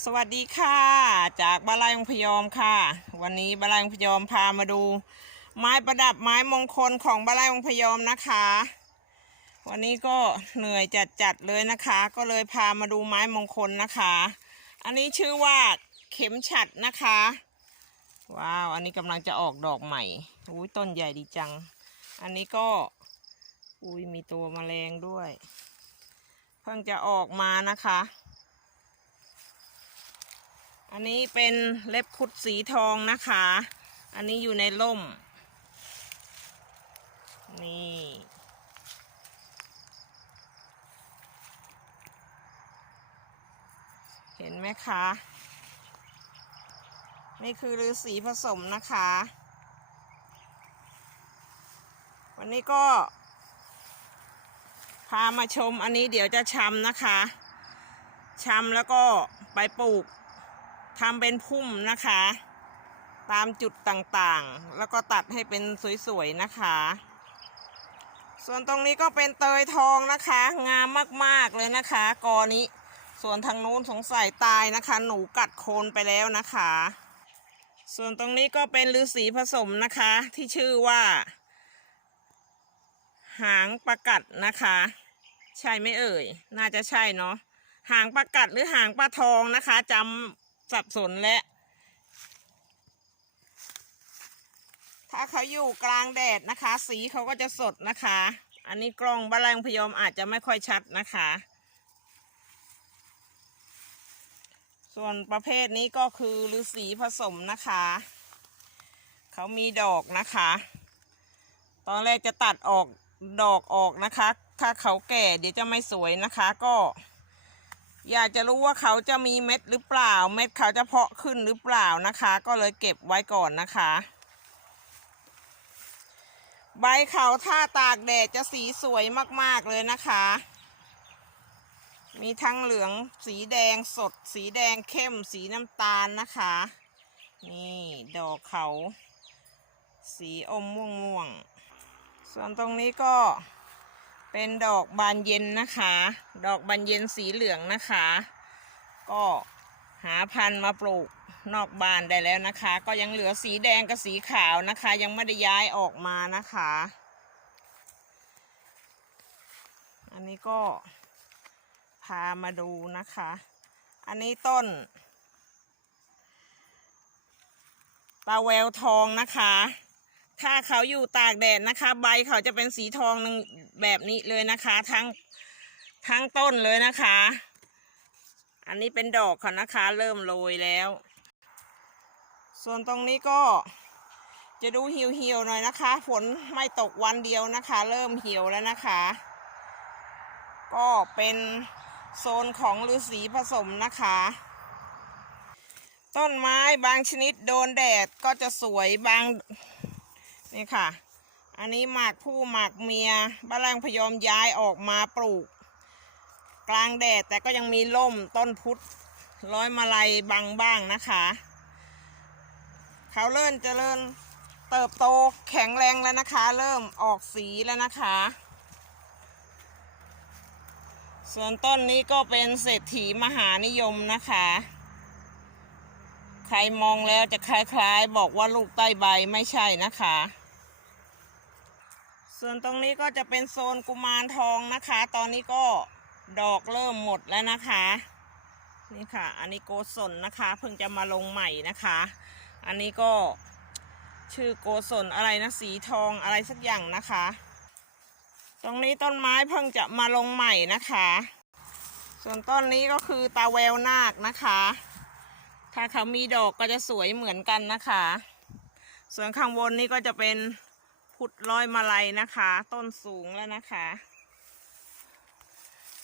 สวัสดีค่ะ จากบาลายองพยอมค่ะ วันนี้บาลายองพยอมพามาดู ไม้ประดับไม้มงคลของบาลายองพยอมนะคะ วันนี้ก็เหนื่อยจัดจัดๆเลยนะคะ ก็เลยพามาดูไม้มงคลนะคะ อันนี้ชื่อว่าเข็มฉัดนะคะ ว้าว อันนี้กำลังจะออกดอกใหม่อุ้ยต้นใหญ่ดีจัง อันนี้ก็อุ้ยมีตัวแมลงด้วย เพิ่งจะออกมานะคะ อันนี้เป็นเล็บคุดสีทองนะคะ อันนี้อยู่ในร่ม นี่ เห็นไหมคะ นี่คือฤาษีผสมนะคะ วันนี้ก็ พามาชมอันนี้เดี๋ยวจะชำนะคะชำแล้วก็ไปปลูก ทำเป็นพุ่มนะคะ ตามจุดต่างๆ แล้วก็ตัดให้เป็นสวยๆนะคะ ส่วนตรงนี้ก็เป็นเตยทองนะคะ งามมากๆเลยนะคะ กอนี้ ส่วนทางนู้นสงสัยตายนะคะ หนูกัดโคนไปแล้วนะคะ ส่วนตรงนี้ก็เป็นฤาษีผสมนะคะ ที่ชื่อว่า หางประกัดนะคะ ใช่ไหมเอ่ย น่าจะใช่เนาะหางประกัดหรือหางปลาทองนะคะจำ สับสนและ ถ้าเขาอยู่กลางแดดนะคะ สีเขาก็จะสดนะคะ อันนี้กล้องบาลังพยอมอาจจะไม่ค่อยชัดนะคะ ส่วนประเภทนี้ก็คือฤาษีผสมนะคะ เขามีดอกนะคะ ตอนแรกจะตัดออกดอกออกนะคะ ถ้าเขาแก่เดี๋ยวจะไม่สวยนะคะก็ อยากจะรู้ว่าเขาจะมีเม็ดหรือเปล่า เม็ดเขาจะเพาะขึ้นหรือเปล่านะคะ ก็เลยเก็บไว้ก่อนนะคะ ใบเขาถ้าตากแดดจะสีสวยมากๆเลยนะคะ มีทั้งเหลืองสีแดงสด สีแดงเข้มสีน้ำตาลนะคะ นี่ดอกเขา สีอมม่วงม่วงๆส่วนตรงนี้ก็ เป็นดอกบานเย็นนะคะ ดอกบานเย็นสีเหลืองนะคะ ก็หาพันธุ์มาปลูกนอกบ้านได้แล้วนะคะ ก็ยังเหลือสีแดงกับสีขาวนะคะ ยังไม่ได้ย้ายออกมานะคะ อันนี้ก็พามาดูนะคะ อันนี้ต้นตาแววทองนะคะ ถ้าเขาอยู่ตากแดดนะคะ ใบเขาจะเป็นสีทองหนึ่ง แบบนี้เลยนะคะทั้งทั้งต้นเลยนะคะ อันนี้เป็นดอกเขานะคะ เริ่มโรยแล้ว ส่วนตรงนี้ก็จะดูเหี่ยวๆหน่อยนะคะ ฝนไม่ตกวันเดียวนะคะ เริ่มเหี่ยวแล้วนะคะ ก็เป็นโซนของฤาษีผสมนะคะ ต้นไม้บางชนิดโดนแดดก็จะสวยบางนี่ค่ะ อันนี้หมากผู้หมากเมียบ้านแรงพยอมย้ายออกมาปลูก กลางแดดแต่ก็ยังมีร่มต้นพุทธร้อยมาลัยบังบ้างนะคะ เขาเริ่มเจริญเติบโตแข็งแรงแล้วนะคะ เริ่มออกสีแล้วนะคะ ส่วนต้นนี้ก็เป็นเศรษฐีมหานิยมนะคะ ใครมองแล้วจะคล้ายๆ บอกว่าลูกใต้ใบไม่ใช่นะคะ ส่วนตรงนี้ก็จะเป็นโซนกุมารทองนะคะ ตอนนี้ก็ดอกเริ่มหมดแล้วนะคะ นี่ค่ะ อันนี้โกศลนะคะ เพิ่งจะมาลงใหม่นะคะ อันนี้ก็ชื่อโกศลอะไรนะสีทองอะไรสักอย่างนะคะ ตรงนี้ต้นไม้เพิ่งจะมาลงใหม่นะคะ ส่วนต้นนี้ก็คือตาแววนาคนะคะ ถ้าเขามีดอกก็จะสวยเหมือนกันนะคะ ส่วนข้างบนนี้ก็จะเป็น พุดร้อยมาลัยนะคะ ต้นสูงแล้วนะคะ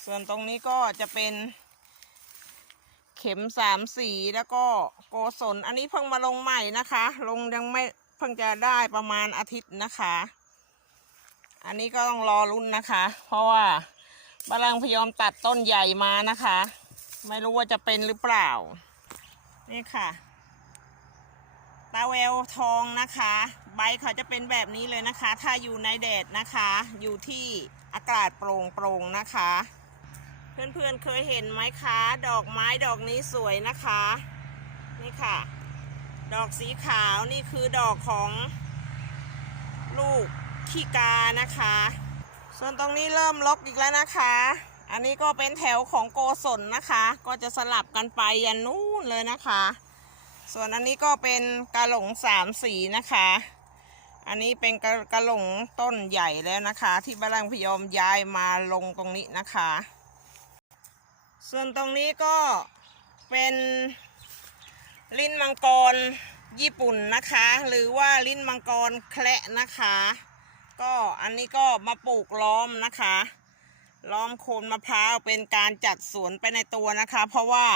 ส่วนตรงนี้ก็จะเป็น เข็มสามสีแล้วก็โกศลอันนี้เพิ่งมาลงใหม่นะคะ ลงยังไม่เพิ่งจะได้ประมาณอาทิตย์นะคะ อันนี้ก็ต้องรอรุ่นนะคะ เพราะว่าบาลังพยอมตัดต้นใหญ่มานะคะ ไม่รู้ว่าจะเป็นหรือเปล่า นี่ค่ะ ตาแววทองนะคะ ใบเขาจะเป็นแบบนี้เลยนะคะ ถ้าอยู่ในแดดนะคะ อยู่ที่อากาศโปร่งโปร่งๆนะคะ เพื่อนๆเคยเห็นไหมคะ ดอกไม้ดอกนี้สวยนะคะ นี่ค่ะ ดอกสีขาวนี่คือดอกของลูกขี้กานะคะ ส่วนตรงนี้เริ่มลกอีกแล้วนะคะ อันนี้ก็เป็นแถวของโกศลนะคะ ก็จะสลับกันไปยันนู่นเลยนะคะส่วนอันนี้ก็เป็นกระหลงสามสีนะคะ อันนี้เป็นกระกระหลงต้นใหญ่แล้วนะคะ ที่บ้านพยอมย้ายมาลงตรงนี้นะคะ ส่วนตรงนี้ก็เป็นลิ้นมังกรญี่ปุ่นนะคะ หรือว่าลิ้นมังกรแคระนะคะ ก็อันนี้ก็มาปลูกล้อมนะคะ ล้อมโคนมะพร้าวเป็นการจัดสวนไปในตัวนะคะ เพราะว่า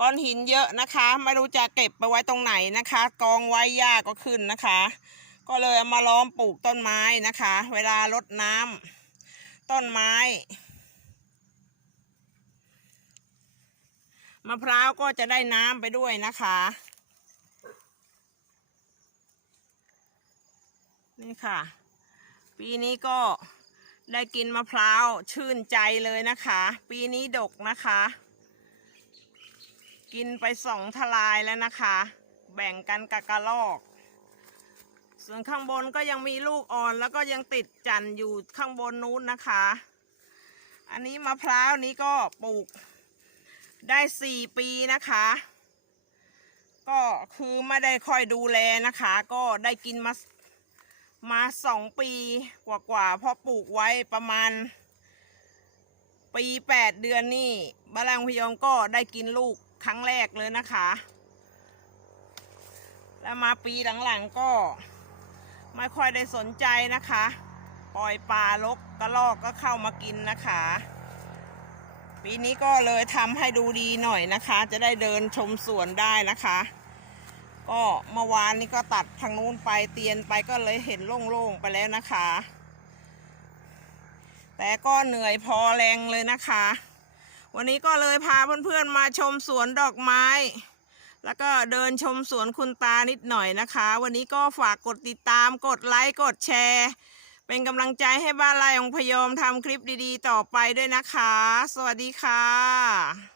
ก้อนหินเยอะนะคะ ไม่รู้จะเก็บไปไว้ตรงไหนนะคะ กองไว้ยากก็ขึ้นนะคะ ก็เลยเอามาล้อมปลูกต้นไม้นะคะ เวลารดน้ำต้นไม้มะพร้าวก็จะได้น้ำไปด้วยนะคะ นี่ค่ะ ปีนี้ก็ได้กินมะพร้าวชื่นใจเลยนะคะ ปีนี้ดกนะคะ กินไปสองทลายแล้วนะคะ แบ่งกันกับกะลอก ส่วนข้างบนก็ยังมีลูกอ่อนแล้วก็ยังติดจันทร์อยู่ข้างบนนู้นนะคะ อันนี้มะพร้าวนี้ก็ปลูกได้สี่ปีนะคะ ก็คือไม่ได้ค่อยดูแลนะคะ ก็ได้กินมามาสองปีกว่าๆเพราะปลูกไว้ประมาณ ปีแปดเดือนนี่บาลังพยองก็ได้กินลูกครั้งแรกเลยนะคะ แล้วมาปีหลังๆก็ ไม่ค่อยได้สนใจนะคะ ปล่อยปลาลกกระลอกก็เข้ามากินนะคะ ปีนี้ก็เลยทำให้ดูดีหน่อยนะคะ จะได้เดินชมสวนได้นะคะ ก็เมื่อวานนี้ก็ตัดทางนู้นไปเตียนไปก็เลยเห็นโล่งๆไปแล้วนะคะ แต่ก็เหนื่อยพอแรงเลยนะคะ วันนี้ก็เลยพาเพื่อนๆมาชมสวนดอกไม้ แล้วก็เดินชมสวนคุณตานิดหน่อยนะคะ วันนี้ก็ฝากกดติดตามกดไลค์กดแชร์ เป็นกำลังใจให้บ้านไร่ของพยอมทำคลิปดีๆ ต่อไปด้วยนะคะ สวัสดีค่ะ